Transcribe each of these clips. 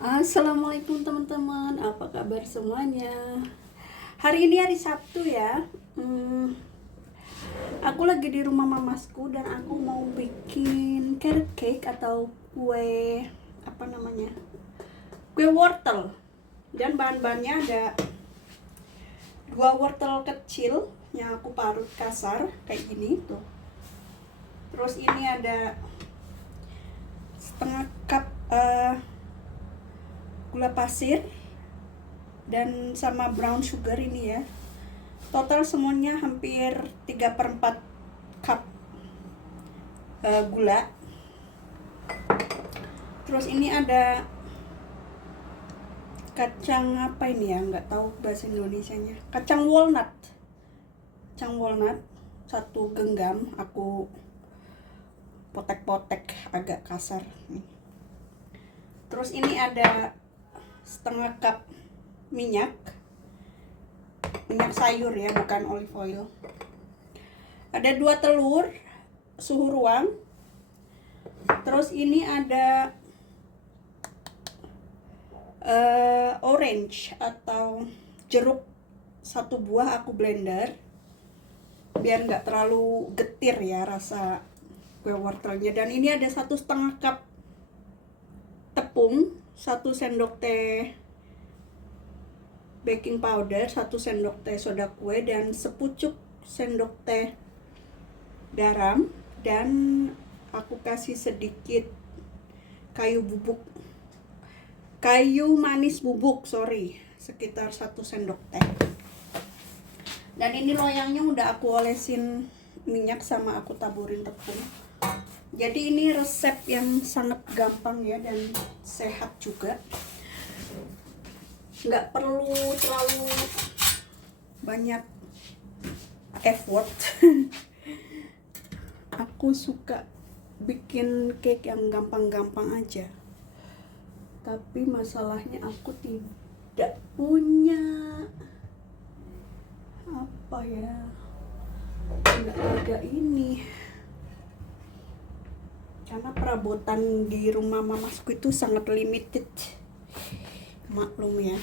Assalamualaikum teman-teman, apa kabar semuanya? Hari ini hari Sabtu ya. Aku lagi di rumah mamasku dan aku mau bikin carrot cake atau kue apa namanya? Kue wortel. Dan bahan-bahannya ada 2 wortel kecil yang aku parut kasar kayak gini tuh. Terus ini ada setengah cup gula pasir dan sama brown sugar ini ya. Total semuanya hampir 3/4 cup gula. Terus ini ada kacang apa ini ya, nggak tahu bahasa Indonesianya. Kacang walnut. Kacang walnut 1 genggam, aku potek-potek agak kasar nih. Terus ini ada setengah cup minyak sayur ya, bukan olive oil. Ada 2 telur suhu ruang. Terus ini ada orange atau jeruk 1 buah, aku blender biar nggak terlalu getir ya rasa kue wortelnya. Dan ini ada 1,5 cup tepung, 1 sendok teh baking powder, 1 sendok teh soda kue, dan sepucuk sendok teh garam, dan aku kasih sedikit kayu manis bubuk, sekitar 1 sendok teh. Dan ini loyangnya udah aku olesin minyak sama aku taburin tepung. Jadi ini resep yang sangat gampang ya dan sehat juga. Nggak perlu terlalu banyak effort. Aku suka bikin cake yang gampang-gampang aja. Tapi masalahnya aku tidak punya apa ya, nggak ada ini. Karena perabotan di rumah mamasku itu sangat limited. Maklum ya,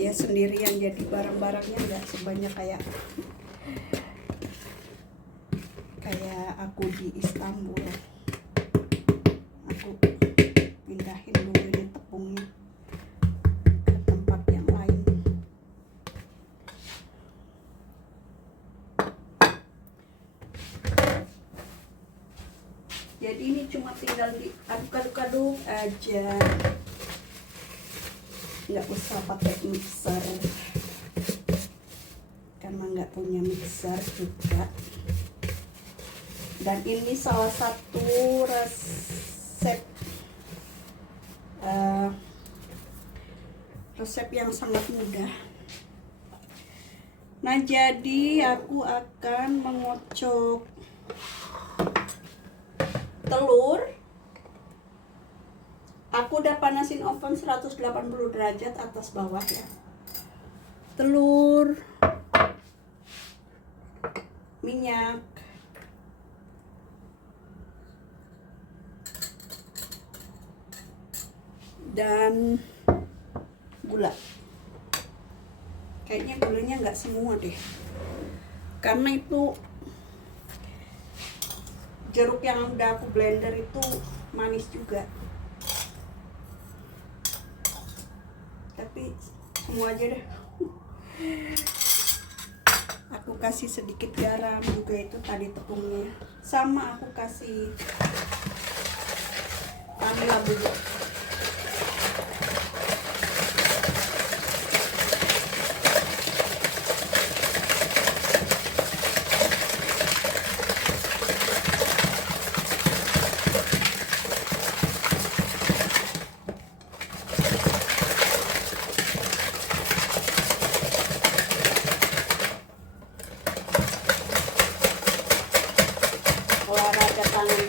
dia sendirian, jadi barang-barangnya nggak sebanyak kayak aku di Istanbul. Aku pindahin dulu ini tepungnya ke tempat yang lain. Jadi ini cuma tinggal diaduk-aduk aja, nggak usah pakai mixer karena nggak punya mixer juga. Dan ini salah satu resep yang sangat mudah. Nah, jadi aku akan mengocok telur. Aku udah panasin oven 180 derajat atas bawah ya. Telur, minyak, dan gula. Kayaknya gulanya nggak semua deh, karena itu jeruk yang udah aku blender itu manis juga. Tapi semua aja deh. Aku kasih sedikit garam juga, itu tadi tepungnya. Sama aku kasih vanila bubuk. Olahraga tangan.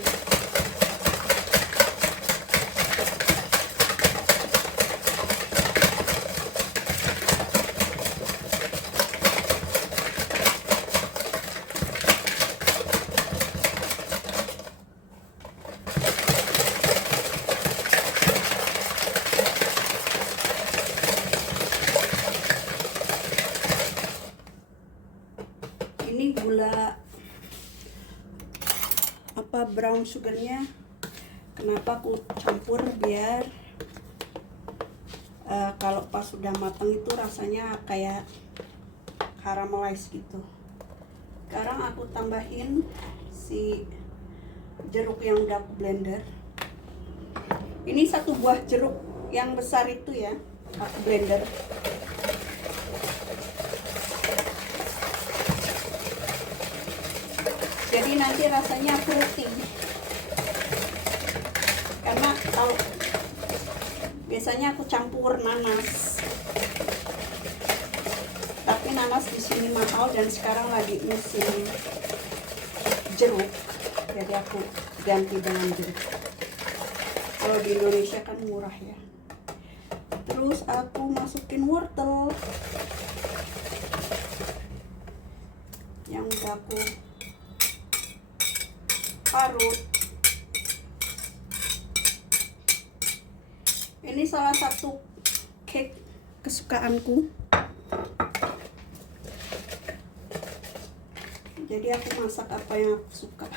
brown sugarnya kenapa aku campur biar kalau pas sudah matang itu rasanya kayak caramelize gitu. Sekarang aku tambahin si jeruk yang udah aku blender. Ini satu buah jeruk yang besar itu ya, aku blender. Jadi nanti rasanya fruity. Karena kalau biasanya aku campur nanas, tapi nanas di sini mahal dan sekarang lagi musim jeruk, jadi aku ganti dengan jeruk. Kalau di Indonesia kan murah ya. Terus aku masukin wortel yang udah aku parut. Ini salah satu cake kesukaanku. Jadi aku masak apa yang aku suka.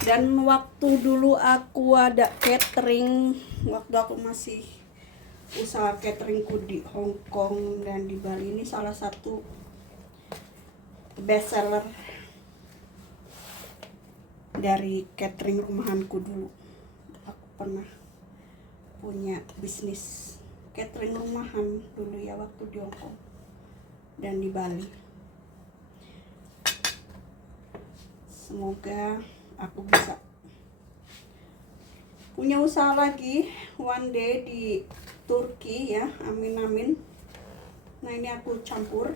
Dan waktu dulu aku ada catering, waktu aku masih usaha cateringku di Hong Kong dan di Bali, ini salah satu best seller dari catering rumahanku dulu. Aku pernah punya bisnis catering rumahan dulu ya waktu di Hong Kong dan di Bali. Semoga aku bisa punya usaha lagi one day di Turki ya, amin amin. Nah ini aku campur,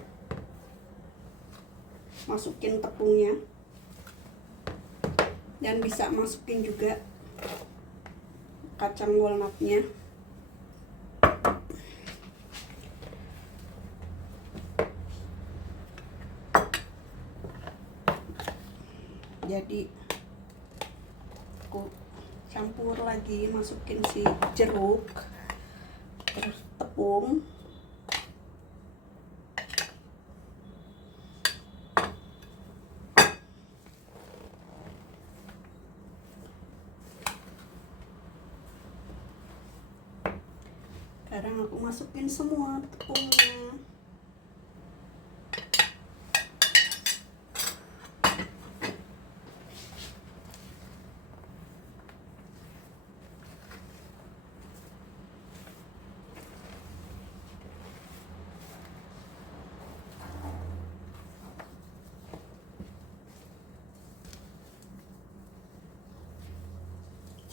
masukin tepungnya dan bisa masukin juga kacang walnutnya. Jadi aku campur lagi, masukin si jeruk, terus tepung, sekarang aku masukin semua tepungnya.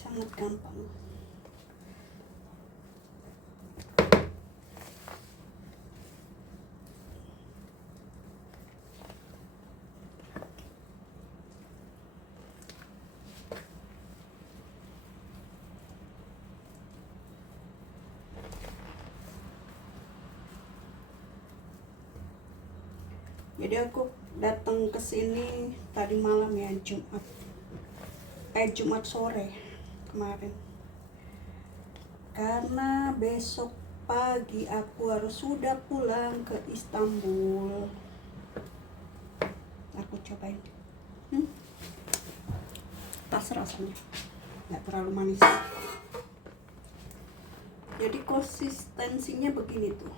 Sangat gampang. Jadi aku datang ke sini tadi malam ya, Jumat sore kemarin. Karena besok pagi aku harus sudah pulang ke Istanbul. Aku cobain. Pas rasanya, nggak terlalu manis. Jadi konsistensinya begini tuh.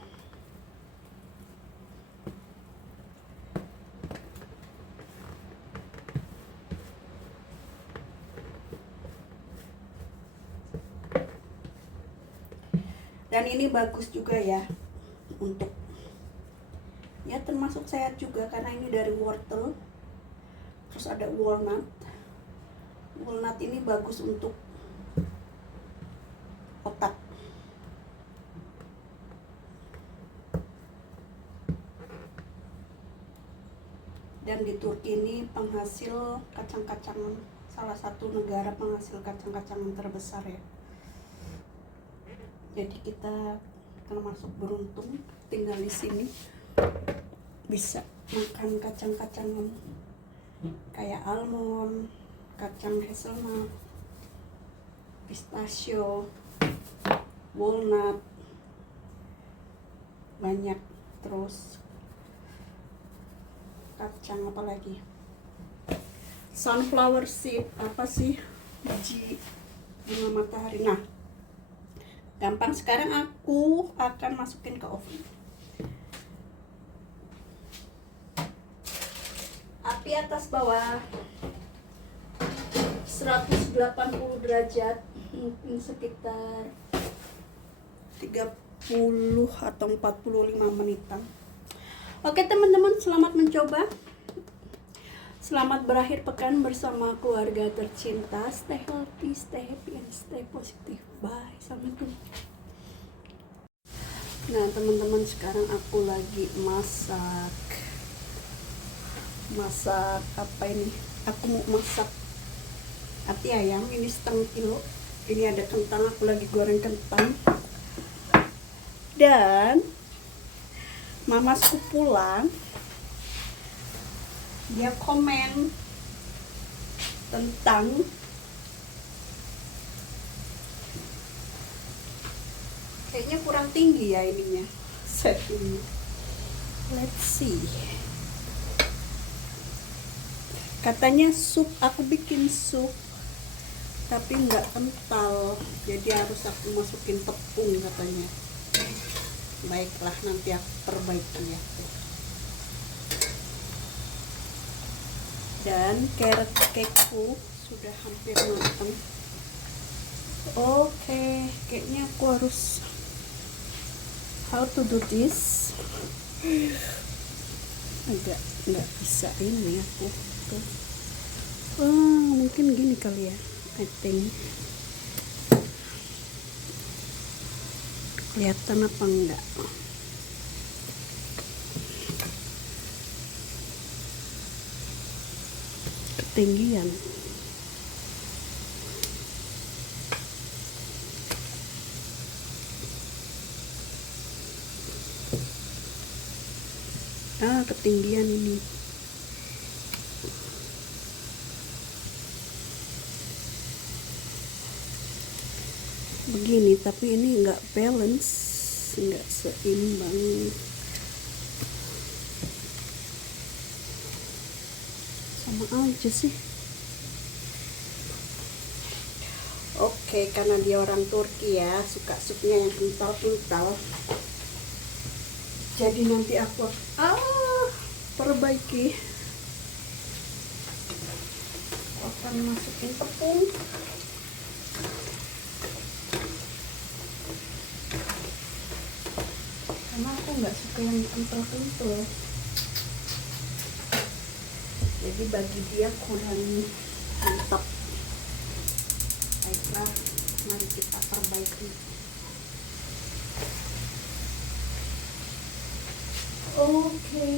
Dan ini bagus juga ya untuk, ya termasuk sehat juga karena ini dari wortel. Terus ada walnut. Walnut ini bagus untuk otak. Dan di Turki ini penghasil kacang-kacangan, salah satu negara penghasil kacang-kacangan terbesar ya. Jadi kita termasuk beruntung tinggal di sini, bisa makan kacang-kacangan kayak almond, kacang hazelnut, pistachio, walnut, banyak. Terus kacang apa lagi? Sunflower seed, apa sih? Biji bunga matahari. Nah, gampang. Sekarang aku akan masukin ke oven. Api atas bawah 180 derajat, mungkin sekitar 30 atau 45 menitan. Oke teman-teman, selamat mencoba. Selamat berakhir pekan bersama keluarga tercinta. Stay healthy, stay happy, and stay positive. Bye. Assalamualaikum. Nah teman-teman, sekarang aku lagi masak apa ini? Aku mau masak ati ayam. Ini 1/2 kilo. Ini ada kentang, aku lagi goreng kentang. Dan mamasku pulang, dia komen tentang kayaknya kurang tinggi ya ininya settingnya. Let's see. Katanya sup, aku bikin sup tapi nggak kental, jadi harus aku masukin tepung katanya. Baiklah, nanti aku perbaiki ya. Dan carrot cakeku sudah hampir matang. Oke, kayaknya aku harus how to do this. Agak nggak bisa ini aku tuh. Mungkin gini kali ya, I think. Kelihatan apa enggak? Ketinggian. Ketinggian ini. Begini, tapi ini enggak balance, enggak seimbang. Sama aja sih. Oke, karena dia orang Turki ya, suka supnya yang kental-kental. Jadi nanti aku perbaiki. Akan masukin tepung. Karena aku nggak suka yang kental-kental. Jadi bagi dia kurang mantap. Baiklah, mari kita perbaiki. Oke.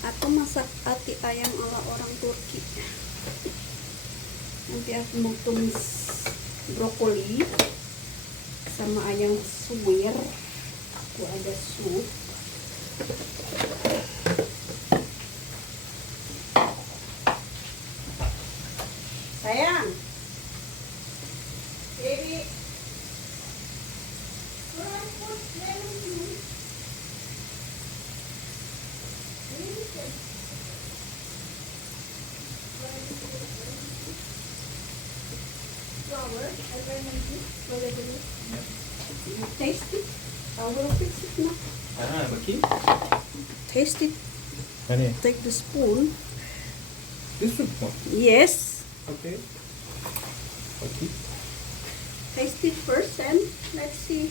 Aku masak ati ayam ala orang Turki. Nanti aku mau tumis brokoli sama ayam suwir. Aku ada sup. Sayang, baby, taste it. I will fix it now. Bakayım. Taste it. Hani Take the spoon. this soup mu? Yes. Okay. Bakayım. Taste it first and let's see.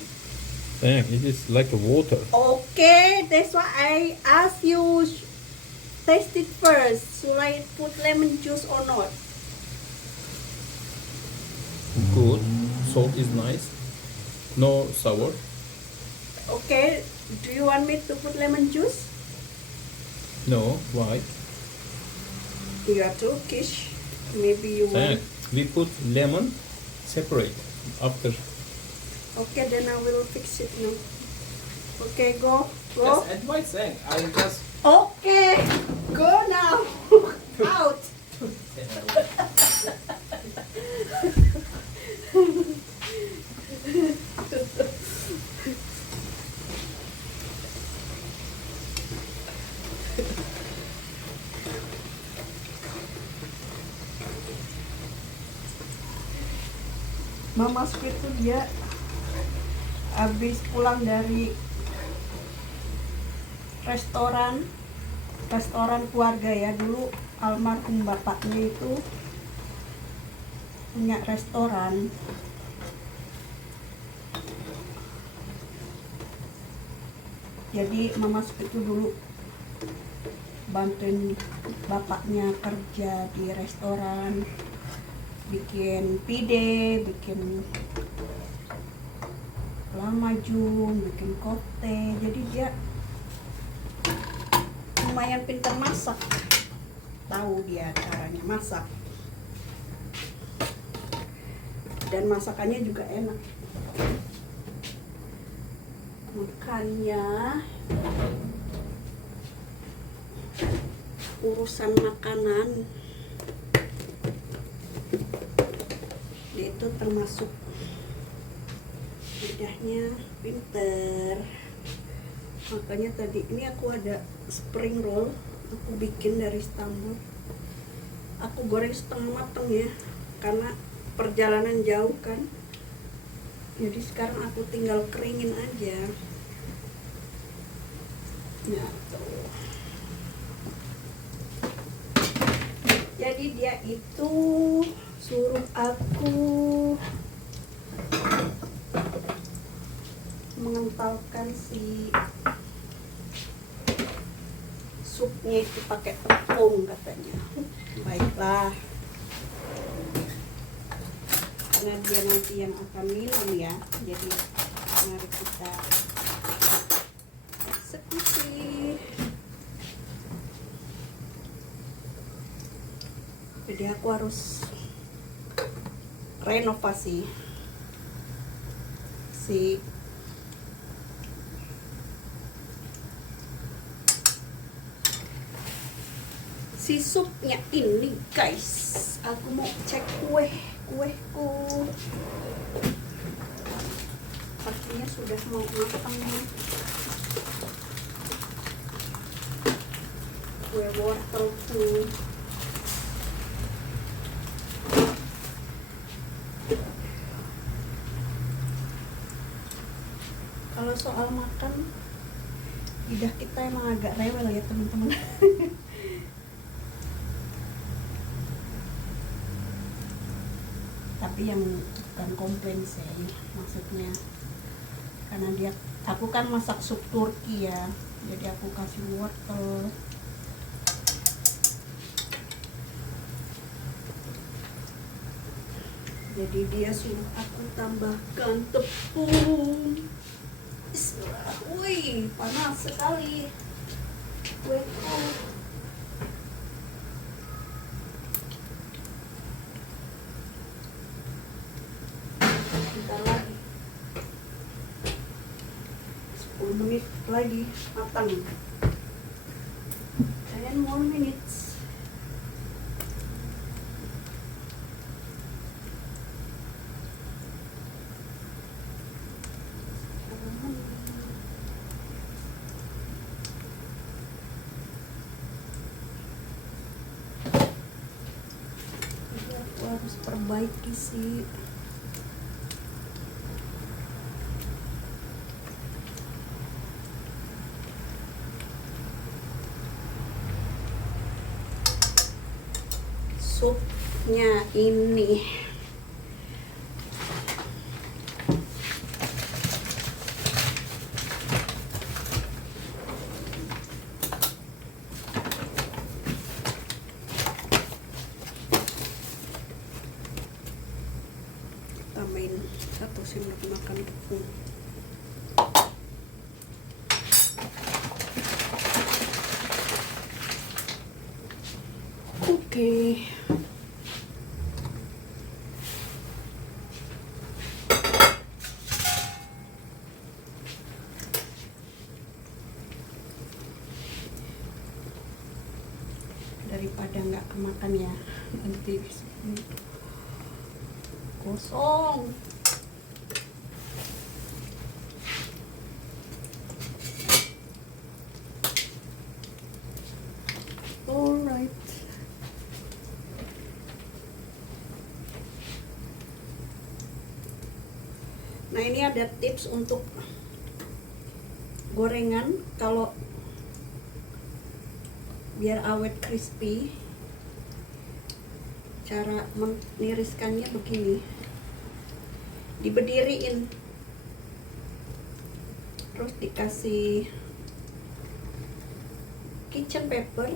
Sayang, it is like a water. Okay, that's why I asked you. Taste it first. Should I put lemon juice or not? Good. Salt is nice. No sour. Okay. Do you want me to put lemon juice? No. Why? You are Turkish. Maybe you Sayang, want. we put lemon separate after. Okay, then I will fix it now. Okay, go. Just advice, sayang. I just. Okay, go now. Out. Mamasku itu dia habis pulang dari restoran keluarga ya. Dulu almarhum bapaknya itu punya restoran. Jadi mamasku itu dulu bantuin bapaknya kerja di restoran, bikin pide, bikin lamajun, bikin kote. Jadi dia lumayan pintar masak, tahu dia caranya masak, dan masakannya juga enak. Makanya urusan makanan dia itu termasuk lidahnya pinter. Makanya tadi ini aku ada spring roll, aku bikin dari Istanbul. Aku goreng setengah mateng ya, karena perjalanan jauh kan. Jadi sekarang aku tinggal keringin aja. Nah, tuh. Jadi dia itu suruh aku mengentalkan si supnya itu pakai tepung katanya. Baiklah, karena dia nanti yang akan minum ya, jadi mari kita eksekusi. Jadi aku harus renovasi si supnya ini guys. Aku mau cek kueku, pastinya sudah mau matang. Kue wortel tuh kalau soal makan, lidah kita emang agak rewel ya teman-teman. Tapi yang bukan komplain sih, maksudnya karena aku kan masak sup Turki ya, jadi aku kasih wortel. Jadi dia suruh aku tambahkan tepung. Bismillah. Wih, panas sekali kueku. Bentar lagi, 10 menit lagi matang. 10 more minutes. Aku harus perbaiki sih. Supnya ini tambahin 1 sendok makan tepung. Oke. Daripada nggak kemakan ya, nanti kosong. Nah, ini ada tips untuk gorengan kalau biar awet crispy. Cara meniriskannya begini, diberdiriin, terus dikasih kitchen paper,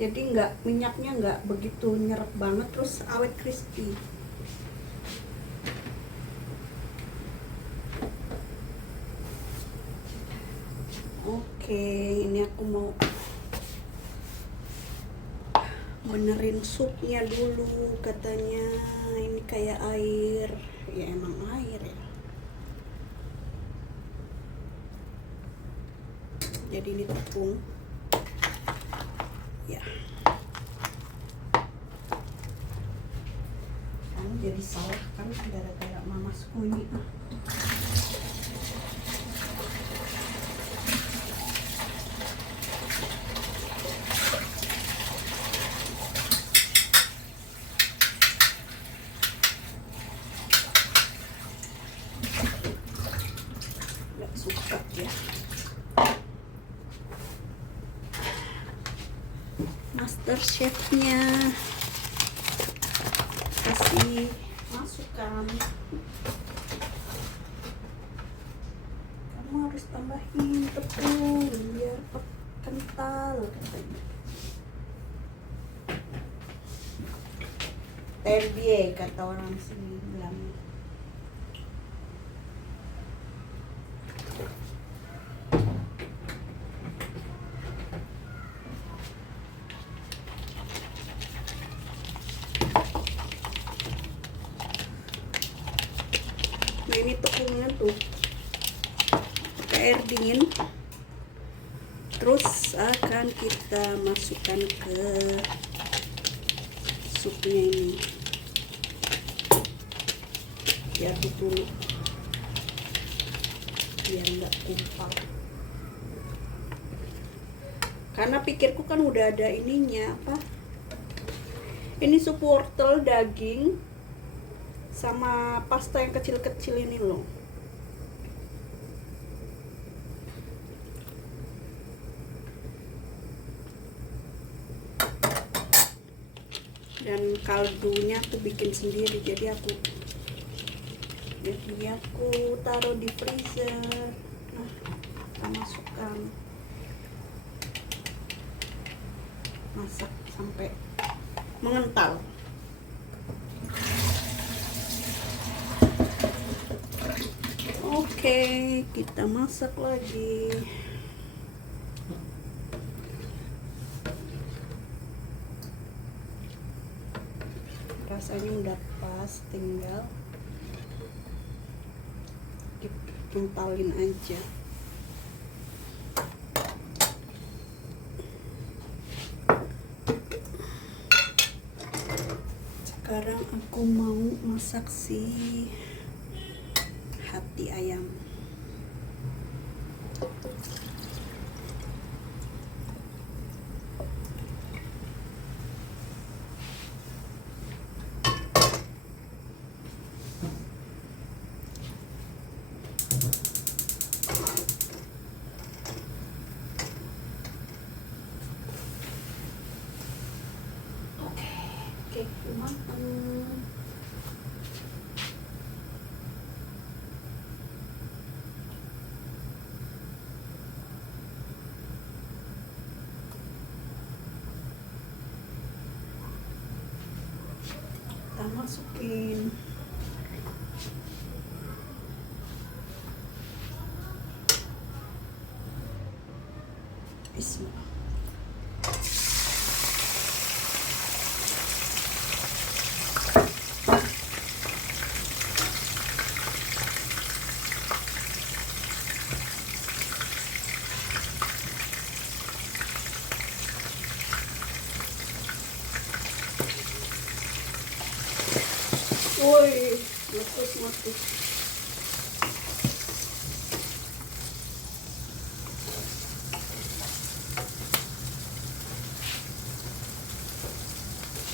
jadi minyaknya nggak begitu nyerap banget, terus awet crispy. Oke, ini aku mau benerin supnya dulu. Katanya ini kayak air, ya emang air ya. Jadi ini tepung ya, kan jadi salah kan gara-gara mamasku ini. Nggak suka ya. Master chefnya kasih masukan, kamu harus tambahin tepung biar kental katanya. Terbie kata orang sini bilang. Nah, ini tepungnya tuh pakai air dingin, terus akan kita masukkan ke supnya ini, diaduk dulu biar nggak kumpal. Karena pikirku kan udah ada ininya apa, ini sup wortel daging sama pasta yang kecil-kecil ini loh. Dan kaldunya aku bikin sendiri, jadi aku taruh di freezer. Nah, kita masukkan, masak sampai mengental. Oke, kita masak lagi. Rasanya udah pas, tinggal dikentalin aja. Sekarang aku mau masak si hati ayam. Oke, matang. Kita masukin bismillah. Woi, meletus.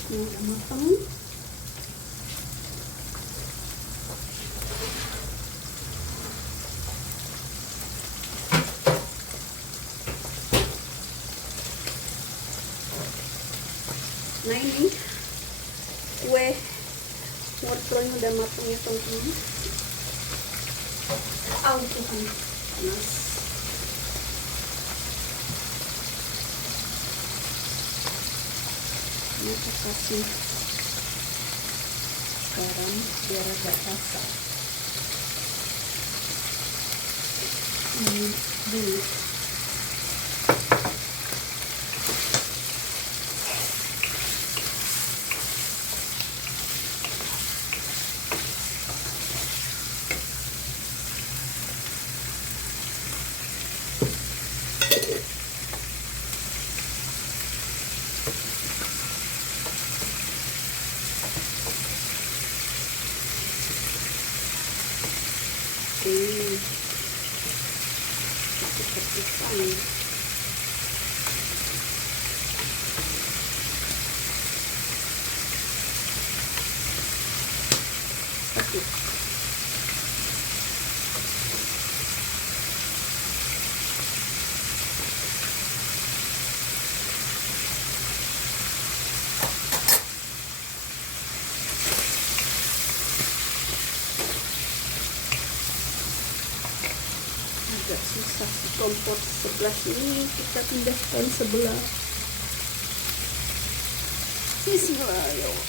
Ini udah matang. Nah ini kue wortelnya udah matang ya teman-teman. Tuhan, panas. Ini aku kasih garam biar agak rasa. Ini dulu. Kepiting. Oke. Agak susah kompor sebelah sini, kita pindahkan sebelah Bismillah.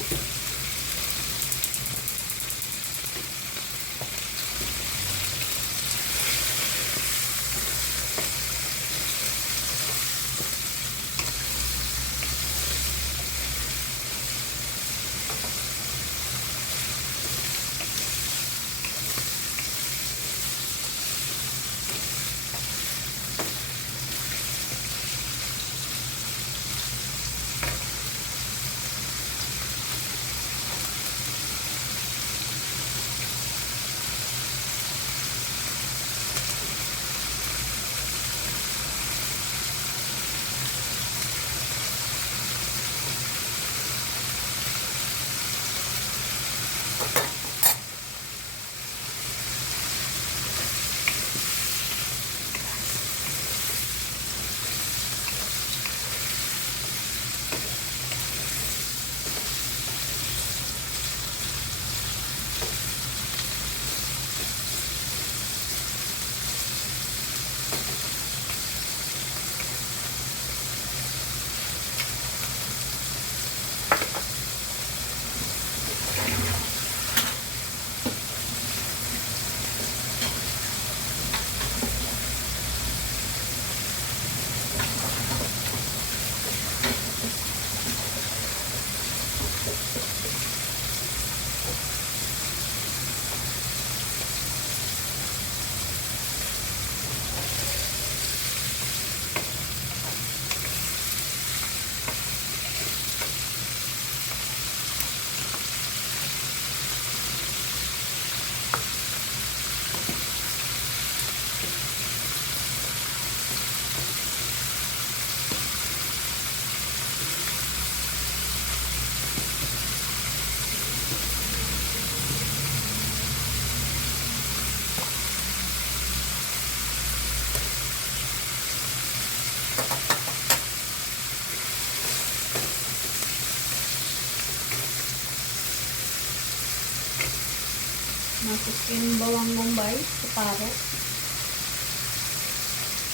Masukin bawang bombay separuh,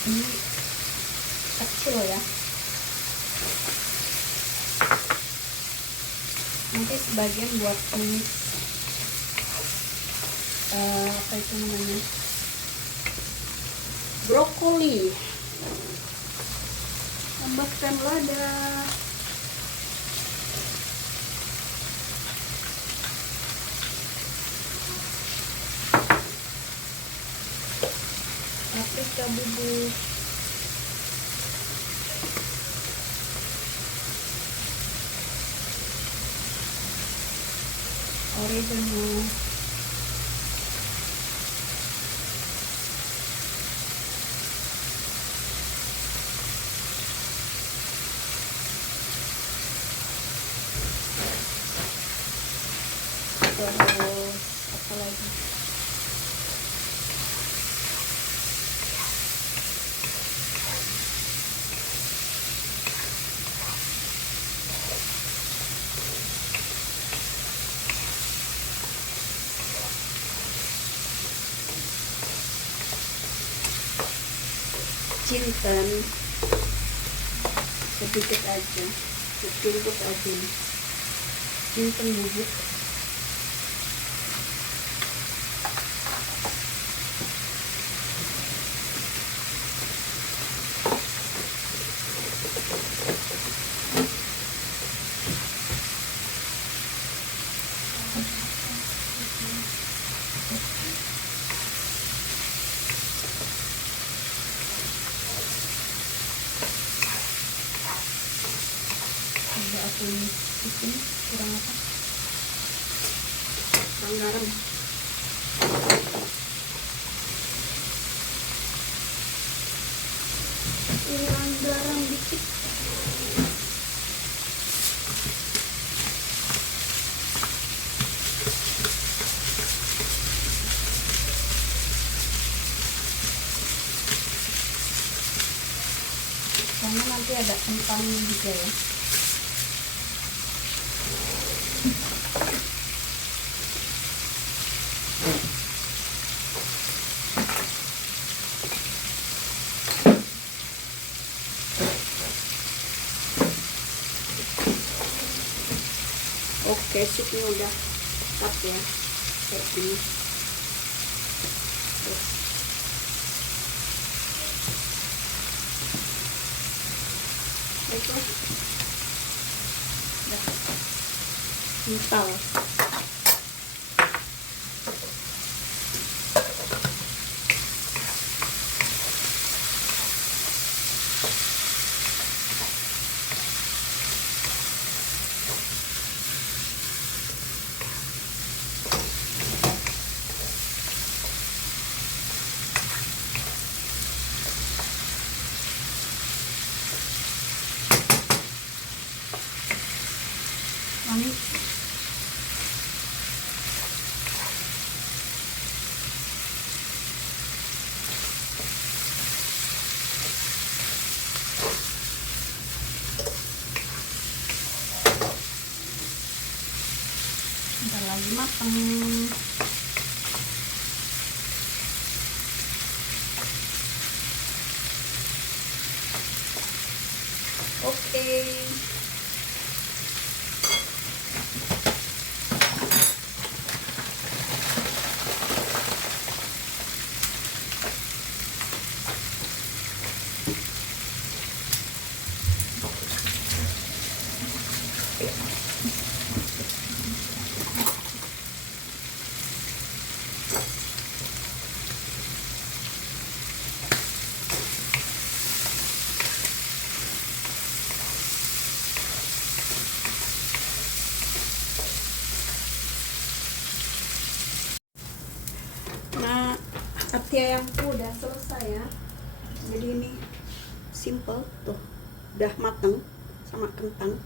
ini kecil ya, nanti sebagian buat tumis apa itu namanya, brokoli. Tambahkan lada, paprika bubuk, oregano, terus apa lagi, jinten sedikit aja, sedikit aja jinten bubuk. Ada aku ini kurang apa? Kurang garam. Kurang garam dikit. Karena nanti ada kentangnya juga ya. Oke, supnya udah siap ya, kayak gini. Itu udah kental. Wangi. Bentar lagi mateng. Oke. Nah, ati ayamku udah selesai ya. Jadi ini simple tuh, udah mateng sama kentang.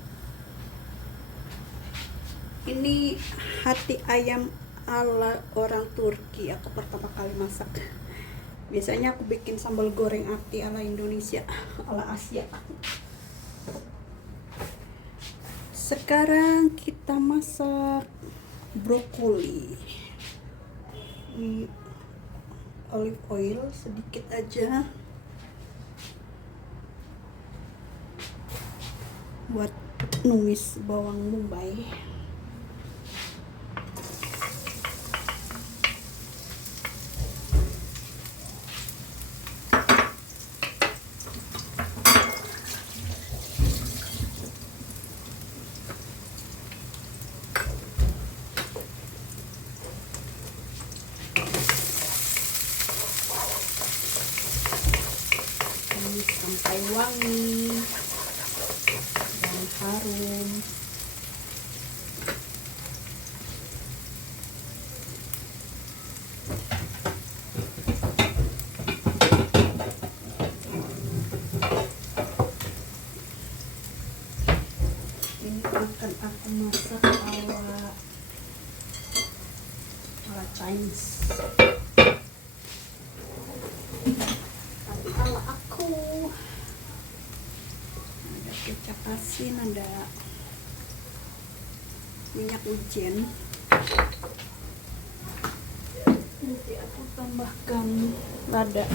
Ini hati ayam ala orang Turki. Aku pertama kali masak. Biasanya aku bikin sambal goreng ati ala Indonesia, ala Asia. Sekarang kita masak brokoli. Ini olive oil sedikit aja buat numis bawang bombay. Sampai wangi dan harum. Ini akan aku masak ala Chinese. Ala aku ada kecap asin, ada minyak wijen. Nanti aku tambahkan lada.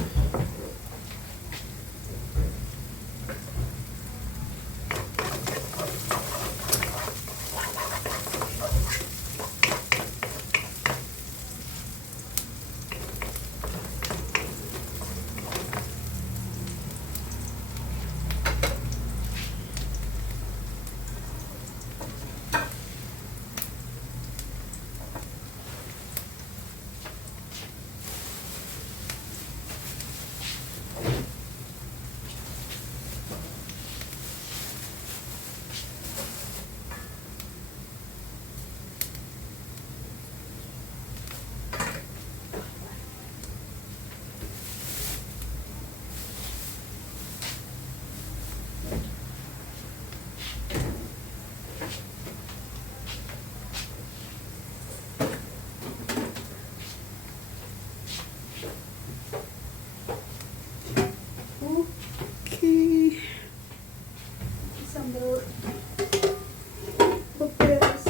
sambil beberes.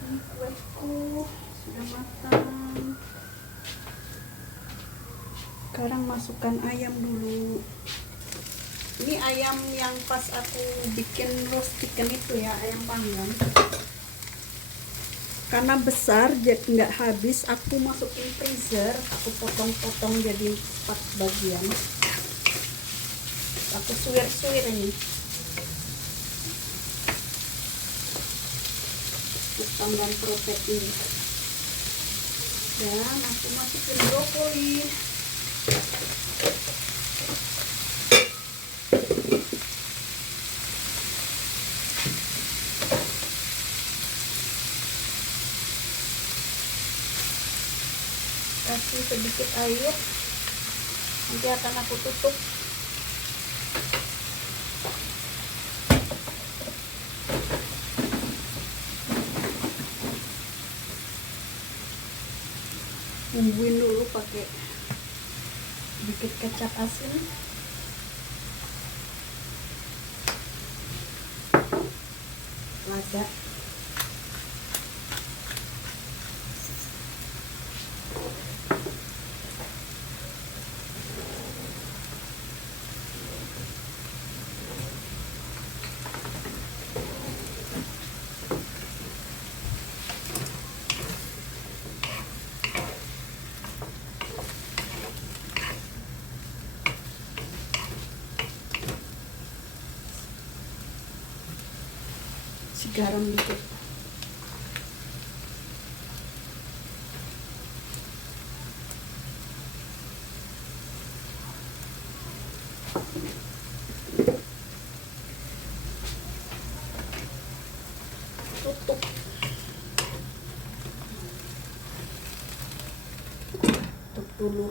Ini kueku sudah matang. Sekarang masukkan ayam dulu. Ini ayam yang pas aku bikin roast chicken itu ya, ayam panggang. Karena besar jadi nggak habis, aku masukin freezer, aku potong-potong jadi 4 bagian. Aku suwir-suwir ini. Untuk tambahan protein. Dan aku masukin brokoli. Kasih sedikit air, nanti akan aku tutup. Bumbuin dulu pakai sedikit kecap asin. Lada. Garam dikit. Tutup. Tutup dulu.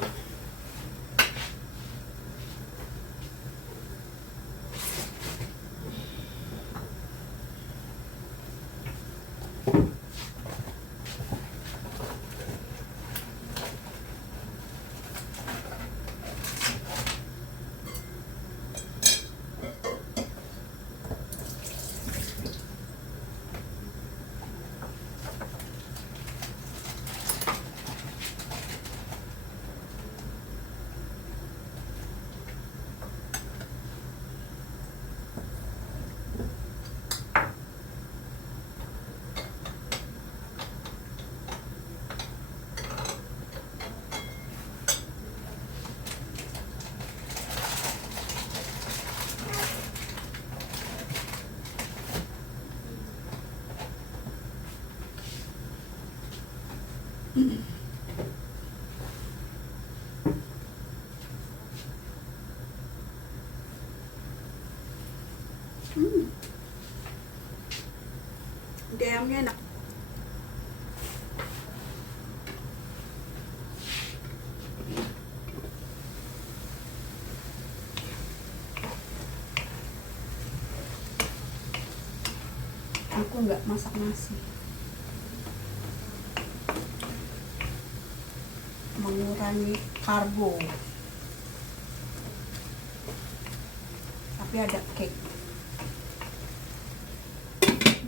Ayamnya enak. Aku nggak masak nasi, mengurangi karbo, tapi ada cake.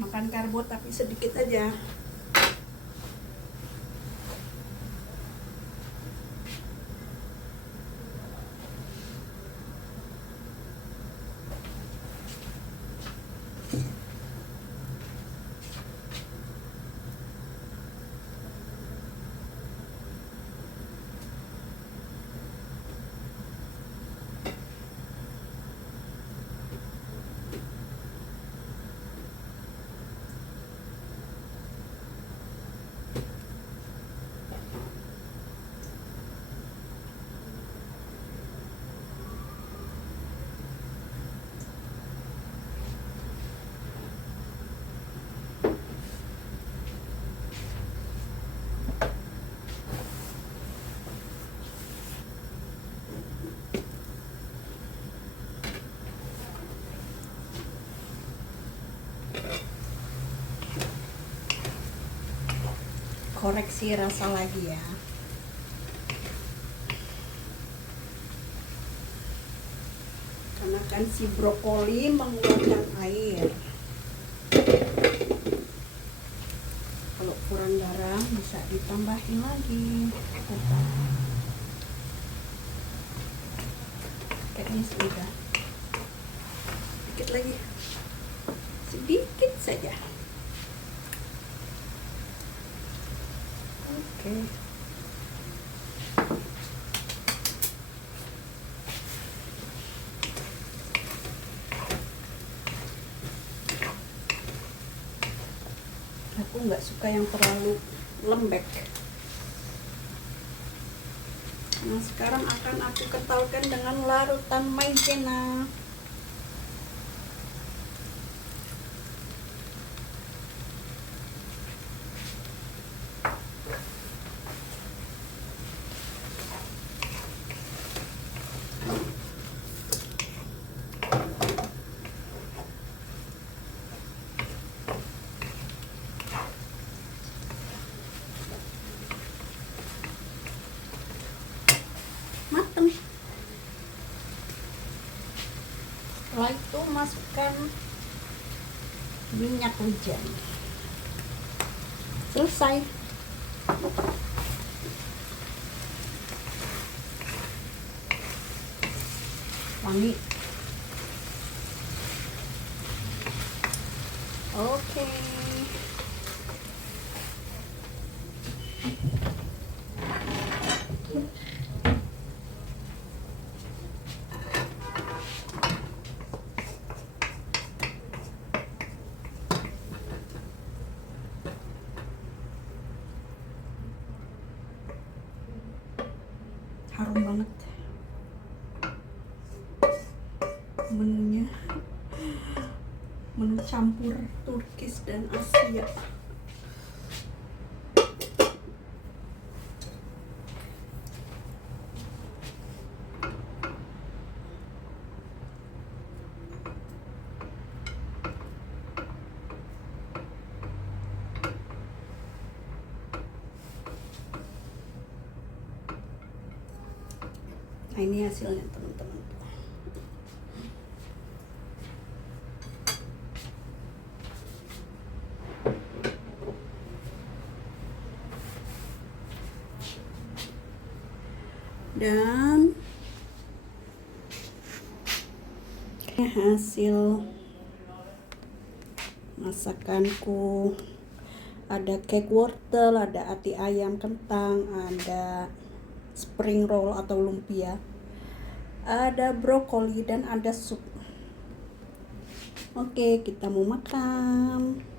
Makan karbo tapi sedikit aja. koreksi rasa lagi ya. Karena kan si brokoli mengeluarkan air. Kalau kurang garam bisa ditambahin lagi. Kayaknya sudah. Sedikit lagi. Sedikit saja. Oke. Aku nggak suka yang terlalu lembek. Nah, sekarang akan aku kentalkan dengan larutan maizena. Mateng. Setelah itu masukkan minyak wijen. Selesai. Wangi. Oke. Harum banget menunya, menu campur Turkis dan Asia. Nah, ini hasilnya teman-teman. Dan hasil masakanku, ada cake wortel, ada ati ayam kentang, ada spring roll atau lumpia, ada brokoli, dan ada sup. Oke, kita mau makan.